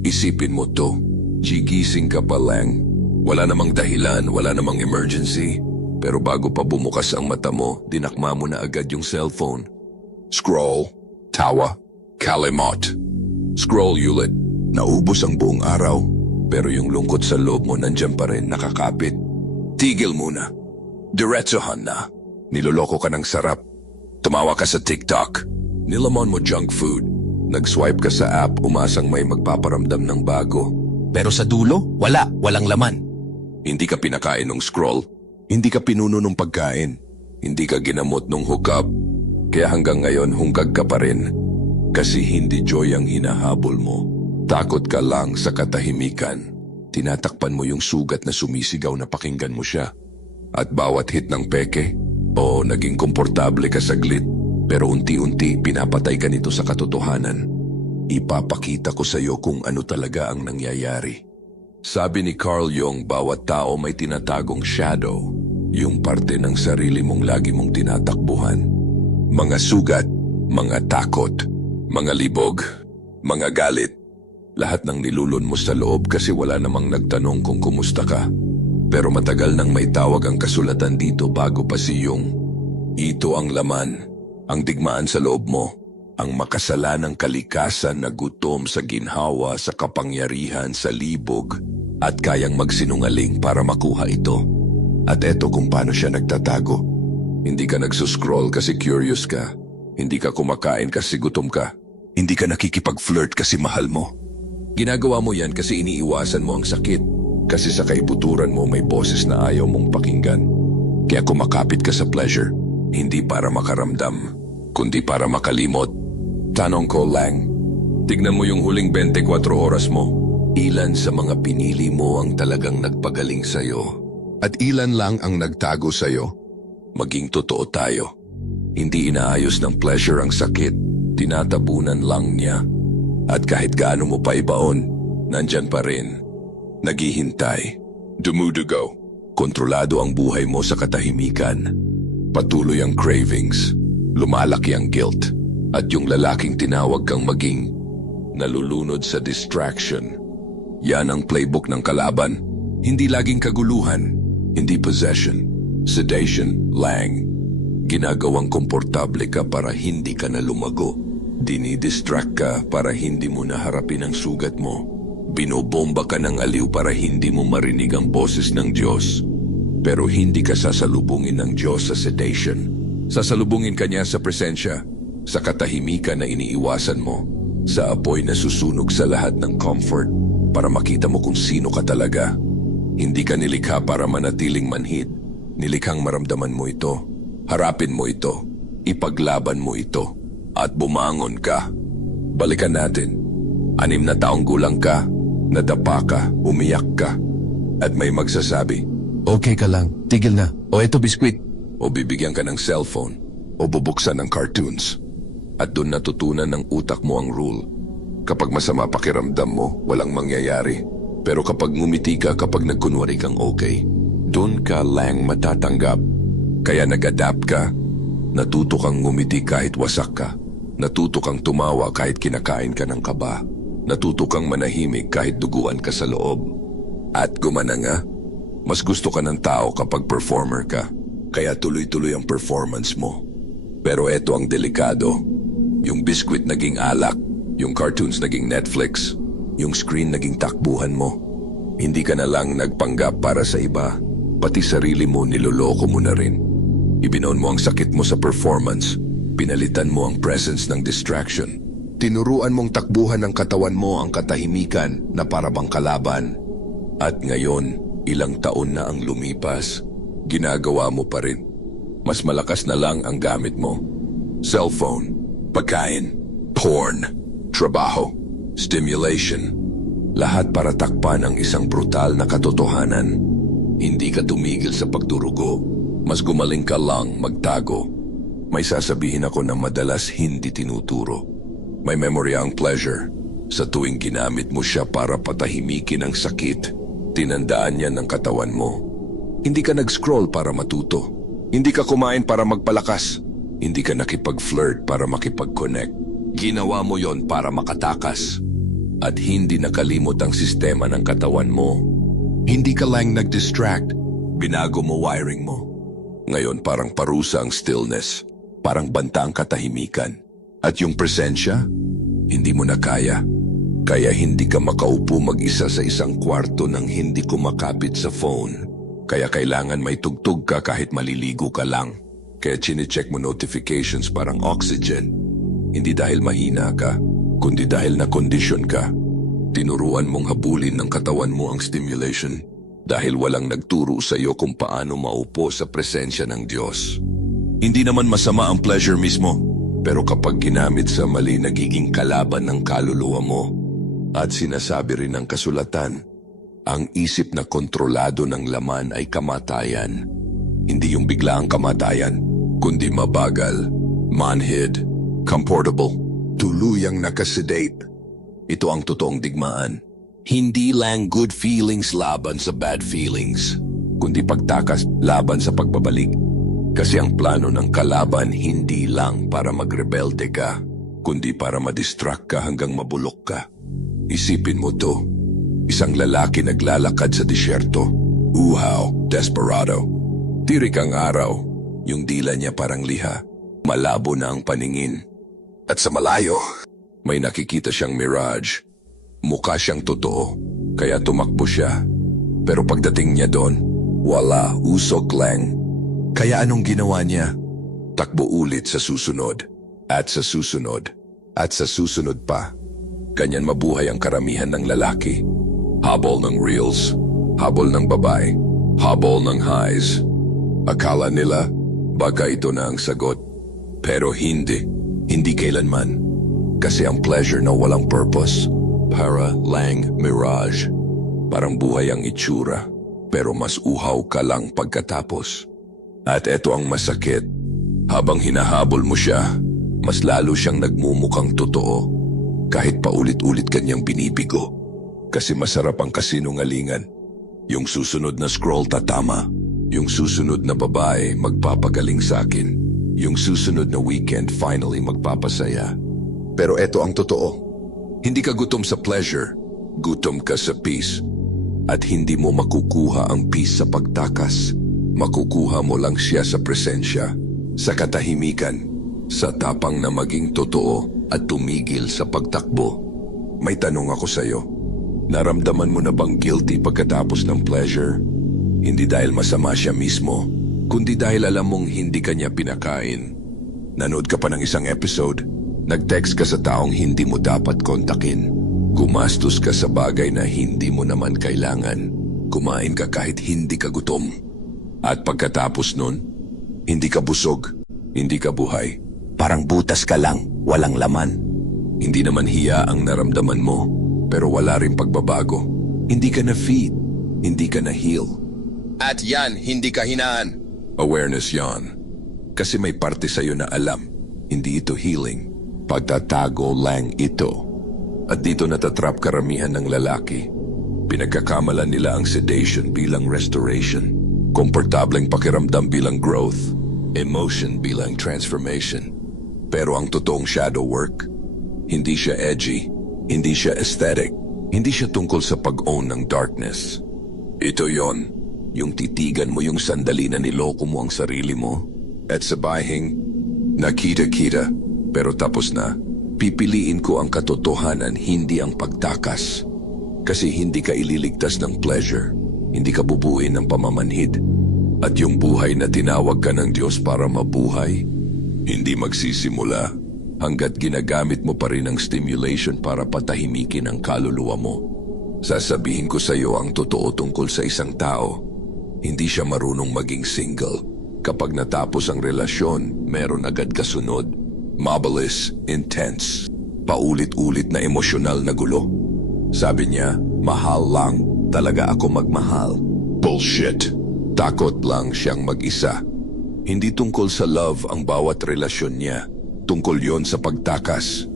Isipin mo to. Gigising ka pa lang. Wala namang dahilan, wala namang emergency. Pero bago pa bumukas ang mata mo, dinakma mo na agad yung cellphone. Scroll, tawa, kalimot. Scroll ulit. Naubos ang buong araw. Pero yung lungkot sa loob mo nandyan pa rin nakakapit. Tigil muna. Diretsohan na. Niloloko ka ng sarap. Tumawa ka sa TikTok. Nilamon mo junk food. Nag-swipe ka sa app umasang may magpaparamdam ng bago. Pero sa dulo, wala, walang laman. Hindi ka pinakain ng scroll. Hindi ka pinuno ng pagkain. Hindi ka ginamot ng hookup. Kaya hanggang ngayon hunggag ka pa rin. Kasi hindi joy ang hinahabol mo. Takot ka lang sa katahimikan. Tinatakpan mo yung sugat na sumisigaw na pakinggan mo siya. At bawat hit ng peke, o naging komportable ka saglit, pero unti-unti pinapatay ka nito sa katotohanan. Ipapakita ko sa iyo kung ano talaga ang nangyayari. Sabi ni Carl Jung, bawat tao may tinatagong shadow, yung parte ng sarili mong lagi mong tinatakbuhan. Mga sugat, mga takot, mga libog, mga galit. Lahat ng nilulun mo sa loob kasi wala namang nagtanong kung kumusta ka. Pero matagal nang may tawag ang kasulatan dito bago pa si Jung. Ito ang laman, ang digmaan sa loob mo, ang makasalanang kalikasan na gutom sa ginhawa, sa kapangyarihan, sa libog, at kayang magsinungaling para makuha ito. At eto kung paano siya nagtatago. Hindi ka nagsuscroll kasi curious ka. Hindi ka kumakain kasi gutom ka. Hindi ka nakikipag-flirt kasi mahal mo. Ginagawa mo yan kasi iniiwasan mo ang sakit. Kasi sa kaibuturan mo may boses na ayaw mong pakinggan. Kaya kumakapit ka sa pleasure. Hindi para makaramdam, kundi para makalimot. Tanong ko lang, tignan mo yung huling 24 oras mo. Ilan sa mga pinili mo ang talagang nagpagaling sa'yo? At ilan lang ang nagtago sa'yo? Maging totoo tayo. Hindi inaayos ng pleasure ang sakit, tinatabunan lang niya. At kahit gaano mo pa ibaon, nandyan pa rin. Naghihintay. Dumudugo. Kontrolado ang buhay mo sa katahimikan. Patuloy ang cravings. Lumalaki ang guilt. At yung lalaking tinawag kang maging nalulunod sa distraction. Yan ang playbook ng kalaban. Hindi laging kaguluhan. Hindi possession. Sedation lang. Ginagawang komportable ka para hindi ka na lumago. Dinidistract ka para hindi mo naharapin ang sugat mo. Binobomba ka ng aliw para hindi mo marinig ang boses ng Diyos. Pero hindi ka sasalubungin ng Diyos sa sedation. Sasalubungin ka niya sa presensya, sa katahimikan na iniiwasan mo, sa apoy na susunog sa lahat ng comfort para makita mo kung sino ka talaga. Hindi ka nilikha para manatiling manhid. Nilikhang maramdaman mo ito. Harapin mo ito. Ipaglaban mo ito. At bumangon ka. Balikan natin. Anim na taong gulang ka. Nadapa ka. Umiyak ka. At may magsasabi, Okay ka lang, tigil na. O eto biskwit. O bibigyan ka ng cellphone o bubuksan ng cartoons. At doon natutunan ng utak mo ang rule. Kapag masama pakiramdam mo, walang mangyayari. Pero kapag ngumiti ka kapag nagkunwari kang okay, doon ka lang matatanggap. Kaya nag-adapt ka. Natuto kang ngumiti kahit wasak ka. Natuto kang tumawa kahit kinakain ka ng kaba. Natuto kang manahimik kahit duguan ka sa loob. At gumana nga, mas gusto ka ng tao kapag performer ka. Kaya tuloy-tuloy ang performance mo. Pero eto ang delikado. Yung biskwit naging alak, yung cartoons naging Netflix, yung screen naging takbuhan mo. Hindi ka na lang nagpanggap para sa iba, pati sarili mo niloloko mo na rin. Ibinoon mo ang sakit mo sa performance, pinalitan mo ang presence ng distraction. Tinuruan mong takbuhan ng katawan mo ang katahimikan na parabang kalaban. At ngayon, ilang taon na ang lumipas, ginagawa mo pa rin. Mas malakas na lang ang gamit mo. Cellphone, pagkain, porn, trabaho, stimulation. Lahat para takpan ang isang brutal na katotohanan. Hindi ka tumigil sa pagdurugo. Mas gumaling ka lang magtago. May sasabihin ako na madalas hindi tinuturo. May memory ang pleasure. Sa tuwing ginamit mo siya para patahimikin ang sakit, tinandaan niya ng katawan mo. Hindi ka nag-scroll para matuto. Hindi ka kumain para magpalakas. Hindi ka nakipag-flirt para makipag-connect. Ginawa mo yon para makatakas. at hindi nakalimot ang sistema ng katawan mo. Hindi ka lang nag-distract. Binago mo wiring mo. Ngayon parang parusa ang stillness, parang banta ang katahimikan. At yung presensya, hindi mo na kaya. Kaya hindi ka makaupo mag-isa sa isang kwarto nang hindi kumakapit sa phone. Kaya kailangan may tugtog ka kahit maliligo ka lang. Kaya chinecheck mo notifications parang oxygen. Hindi dahil mahina ka, kundi dahil na kondisyon ka. Tinuruan mong habulin ng katawan mo ang stimulation dahil walang nagturo sa iyo kung paano maupo sa presensya ng Diyos. Hindi naman masama ang pleasure mismo, pero kapag ginamit sa mali nagiging kalaban ng kaluluwa mo. At sinasabi rin ng kasulatan, ang isip na kontrolado ng laman ay kamatayan. Hindi yung biglaang kamatayan, kundi mabagal, manhid, comfortable, tuluyang nakasedate. Ito ang totoong digmaan. Hindi lang good feelings laban sa bad feelings, kundi pagtakas laban sa pagbabalik. Kasi ang plano ng kalaban hindi lang para magrebelde ka, kundi para madistract ka hanggang mabulok ka. Isipin mo to, isang lalaki naglalakad sa disyerto. Uhaw, desperado. Tirik ang araw, yung dila niya parang liha. Malabo na ang paningin. At sa malayo, may nakikita siyang mirage. Mukha siyang totoo, kaya tumakbo siya. Pero pagdating niya doon, wala, usok lang. Kaya anong ginawa niya? Takbo ulit sa susunod, at sa susunod, at sa susunod pa. Ganyan mabuhay ang karamihan ng lalaki. Habol ng reels, habol ng babae, habol ng highs. Akala nila, baka ito na ang sagot. Pero hindi, hindi kailanman. Kasi ang pleasure na walang purpose, para lang mirage. Parang buhay ang itsura, pero mas uhaw ka lang pagkatapos. At eto ang masakit, habang hinahabol mo siya, mas lalo siyang nagmumukhang totoo kahit paulit-ulit kanyang binibigo. Kasi masarap ang kasinungalingan. Yung susunod na scroll tatama. Yung susunod na babae magpapagaling sa akin. Yung susunod na weekend finally magpapasaya. Pero eto ang totoo. Hindi ka gutom sa pleasure. Gutom ka sa peace. At hindi mo makukuha ang peace sa pagtakas. Makukuha mo lang siya sa presensya, sa katahimikan, sa tapang na maging totoo at tumigil sa pagtakbo. May tanong ako sa iyo. Naramdaman mo na bang guilty pagkatapos ng pleasure? Hindi dahil masama siya mismo, kundi dahil alam mong hindi kanya pinakain. Nanood ka pa ng isang episode, nag-text ka sa taong hindi mo dapat kontakin. Gumastos ka sa bagay na hindi mo naman kailangan. Kumain ka kahit hindi ka gutom. At pagkatapos nun, hindi ka busog, hindi ka buhay. Parang butas ka lang, walang laman. Hindi naman hiya ang naramdaman mo, pero wala rin pagbabago. Hindi ka na feed, hindi ka na heal. At yan, hindi ka hinaan. Awareness yon. Kasi may parte sa'yo na alam, hindi ito healing. Pagtatago lang ito. At dito natatrap karamihan ng lalaki. Pinagkakamalan nila ang sedation bilang restoration. Komportableng pakiramdam bilang growth. Emotion bilang transformation. Pero ang totoong shadow work, hindi siya edgy, hindi siya aesthetic, hindi siya tungkol sa pag-own ng darkness. Ito yon, yung titigan mo yung sandali na niloko mo ang sarili mo. At sa bahing, nakita-kita, pero tapos na, pipiliin ko ang katotohanan, hindi ang pagtakas. Kasi hindi ka ililigtas ng pleasure, hindi ka bubuin ng pamamanhid. At yung buhay na tinawag ka ng Diyos para mabuhay, hindi magsisimula hanggat ginagamit mo pa rin ang stimulation para patahimikin ang kaluluwa mo. Sasabihin ko sa iyo ang totoo tungkol sa isang tao. Hindi siya marunong maging single. Kapag natapos ang relasyon, meron agad kasunod. Mabilis, intense, paulit-ulit na emosyonal na gulo. Sabi niya, mahal lang, talaga ako magmahal. Bullshit. Takot lang siyang mag-isa. Hindi tungkol sa love ang bawat relasyon niya. Tungkol yon sa pagtakas.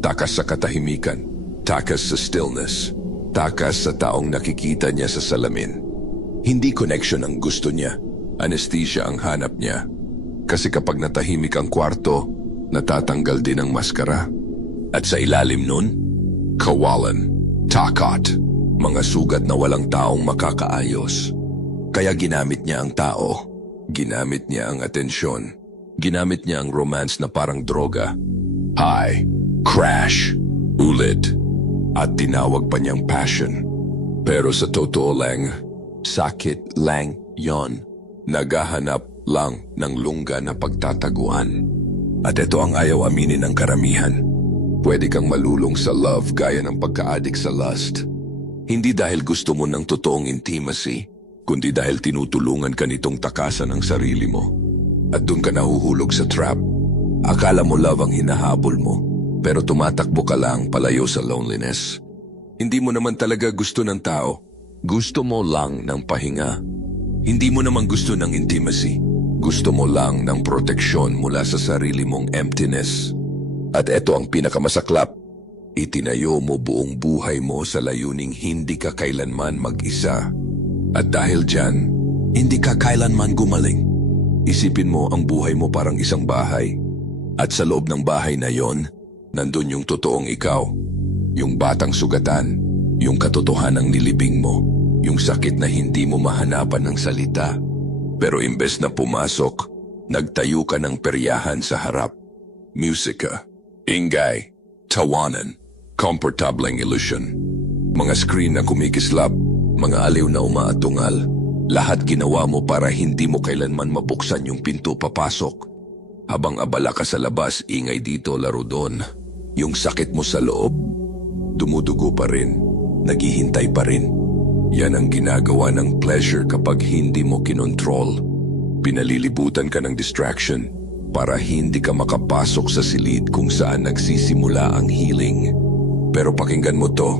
Takas sa katahimikan. Takas sa stillness. Takas sa taong nakikita niya sa salamin. Hindi connection ang gusto niya. Anesthesia ang hanap niya. Kasi kapag natahimik ang kwarto, natatanggal din ang maskara. At sa ilalim nun, kawalan, takot, mga sugat na walang taong makakaayos. Kaya ginamit niya ang tao, ginamit niya ang atensyon, ginamit niya ang romance na parang droga. High, crash, ulit, at tinawag pa niyang passion. Pero sa totoo lang, sakit lang yon. Naghahanap lang ng lungga na pagtataguan. At ito ang ayaw aminin ng karamihan. Pwede kang malulong sa love gaya ng pagka-addict sa lust. Hindi dahil gusto mo ng totoong intimacy, kundi dahil tinutulungan ka nitong takasan ang sarili mo. At doon ka nahuhulog sa trap. Akala mo love ang hinahabol mo, pero tumatakbo ka lang palayo sa loneliness. Hindi mo naman talaga gusto ng tao. Gusto mo lang ng pahinga. Hindi mo naman gusto ng intimacy. Gusto mo lang ng proteksyon mula sa sarili mong emptiness. At ito ang pinakamasaklap. Itinayo mo buong buhay mo sa layuning hindi ka kailanman mag-isa. At dahil dyan, hindi ka kailanman gumaling. Isipin mo ang buhay mo parang isang bahay. At sa loob ng bahay na yon, nandun yung totoong ikaw. Yung batang sugatan, yung katotohanang nilibing mo, yung sakit na hindi mo mahanapan ng salita. Pero imbes na pumasok, nagtayo ka ng peryahan sa harap. Musika, ingay, tawanan, komportableng illusion. Mga screen na kumikislap, mga aliw na umaatungal. Lahat ginawa mo para hindi mo kailanman mabuksan yung pinto papasok. Habang abala ka sa labas, ingay dito, laro doon. Yung sakit mo sa loob, dumudugo pa rin, naghihintay pa rin. Yan ang ginagawa ng pleasure kapag hindi mo kinontrol. Pinalilibutan ka ng distraction para hindi ka makapasok sa silid kung saan nagsisimula ang healing. Pero pakinggan mo to,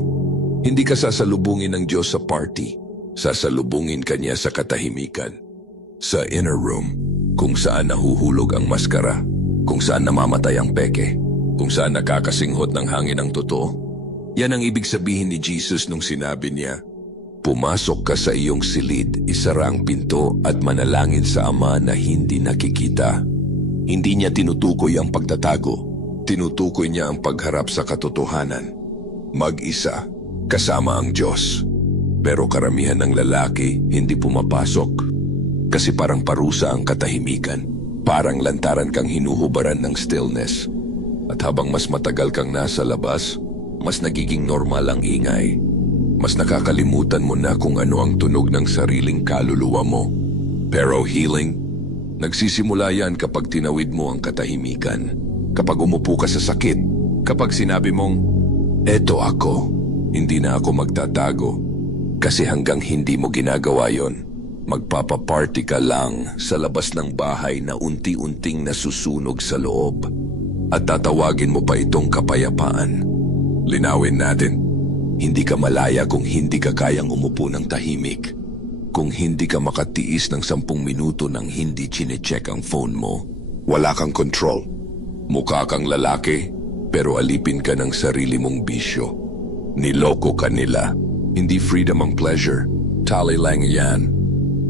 hindi ka sasalubungin ng Diyos sa party. Sasalubungin ka niya sa katahimikan. Sa inner room, kung saan nahuhulog ang maskara, kung saan namamatay ang peke, kung saan nakakasinghot ng hangin ang totoo. Yan ang ibig sabihin ni Jesus nung sinabi niya, Pumasok ka sa iyong silid, isara ang pinto at manalangin sa Ama na hindi nakikita. Hindi niya tinutukoy ang pagtatago, tinutukoy niya ang pagharap sa katotohanan. Mag-isa, kasama ang Diyos. Pero karamihan ng lalaki hindi pumapasok. Kasi parang parusa ang katahimikan. Parang lantaran kang hinuhubaran ng stillness. At habang mas matagal kang nasa labas, mas nagiging normal ang ingay. Mas nakakalimutan mo na kung ano ang tunog ng sariling kaluluwa mo. Pero healing, nagsisimula yan kapag tinawid mo ang katahimikan. Kapag umupo ka sa sakit, kapag sinabi mong, Eto ako, hindi na ako magtatago. Kasi hanggang hindi mo ginagawa yon, magpapaparty ka lang sa labas ng bahay na unti-unting nasusunog sa loob. At tatawagin mo pa itong kapayapaan. Linawin natin, hindi ka malaya kung hindi ka kayang umupo ng tahimik. Kung hindi ka makatiis ng sampung minuto nang hindi chinecheck ang phone mo, wala kang control. Mukha kang lalaki, pero alipin ka ng sarili mong bisyo. Niloko ka nila. Hindi freedom ang pleasure. Tali lang yan.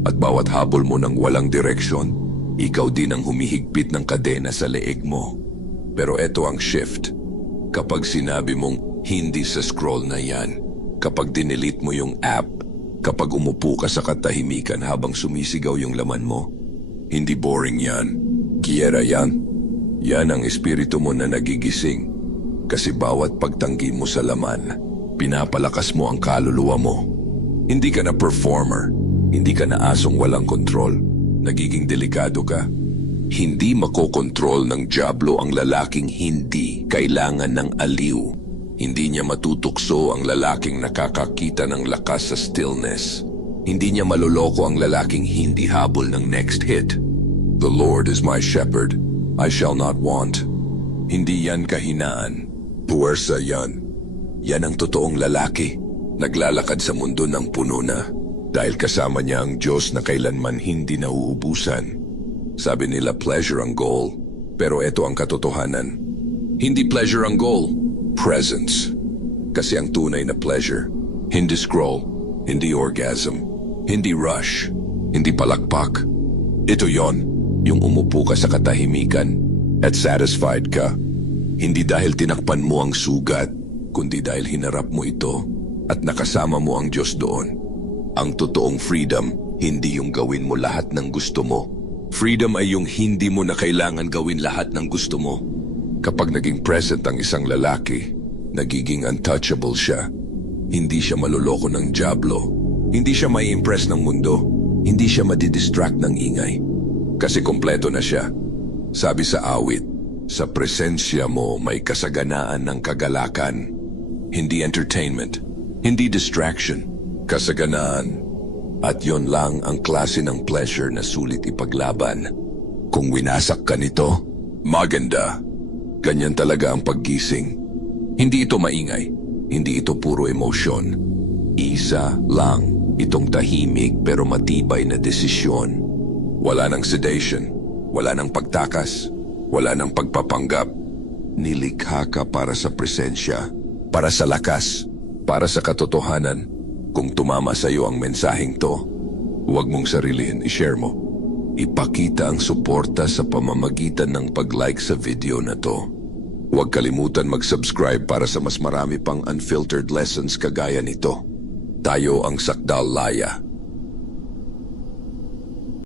At bawat habol mo ng walang direksyon, ikaw din ang humihigpit ng kadena sa leeg mo. Pero eto ang shift. Kapag sinabi mong hindi sa scroll na yan, kapag dinelete mo yung app, kapag umupo ka sa katahimikan habang sumisigaw yung laman mo, hindi boring yan. Giera yan. Yan ang espiritu mo na nagigising. Kasi bawat pagtanggi mo sa laman, pinapalakas mo ang kaluluwa mo. Hindi ka na performer. Hindi ka na asong walang kontrol. Nagiging delikado ka. Hindi makokontrol ng Diablo ang lalaking hindi kailangan ng aliw. Hindi niya matutukso ang lalaking nakakakita ng lakas sa stillness. Hindi niya maloloko ang lalaking hindi habol ng next hit. The Lord is my shepherd. I shall not want. Hindi yan kahinaan. Puwersa yan. Yan ang totoong lalaki. Naglalakad sa mundo ng puno na. Dahil kasama niya ang Diyos na kailanman hindi nauubusan. Sabi nila pleasure ang goal. Pero ito ang katotohanan. Hindi pleasure ang goal. Presence. Kasi ang tunay na pleasure, hindi scroll, hindi orgasm, hindi rush, hindi palakpak. Ito yon, yung umupo ka sa katahimikan at satisfied ka. Hindi dahil tinakpan mo ang sugat, kundi dahil hinarap mo ito at nakasama mo ang Diyos doon. Ang totoong freedom, hindi yung gawin mo lahat ng gusto mo. Freedom ay yung hindi mo na kailangan gawin lahat ng gusto mo. Kapag naging present ang isang lalaki, nagiging untouchable siya. Hindi siya maluloko ng jablo. Hindi siya may impress ng mundo. Hindi siya madidistract ng ingay. Kasi kompleto na siya. Sabi sa awit, sa presensya mo may kasaganaan ng kagalakan. Hindi entertainment, hindi distraction, kasaganaan. At yon lang ang klase ng pleasure na sulit ipaglaban. Kung winasak ka nito, maganda. Ganyan talaga ang paggising. Hindi ito maingay, hindi ito puro emosyon. Isa lang itong tahimik pero matibay na desisyon. Wala ng sedation, wala ng pagtakas, wala ng pagpapanggap. Nilikha ka para sa presensya, para sa lakas, para sa katotohanan. Kung tumama sa iyo ang mensaheng to, huwag mong sarilin, ishare mo. Ipakita ang suporta sa pamamagitan ng pag-like sa video na to. Huwag kalimutan mag-subscribe para sa mas marami pang unfiltered lessons kagaya nito. Tayo ang Sakdal Laya.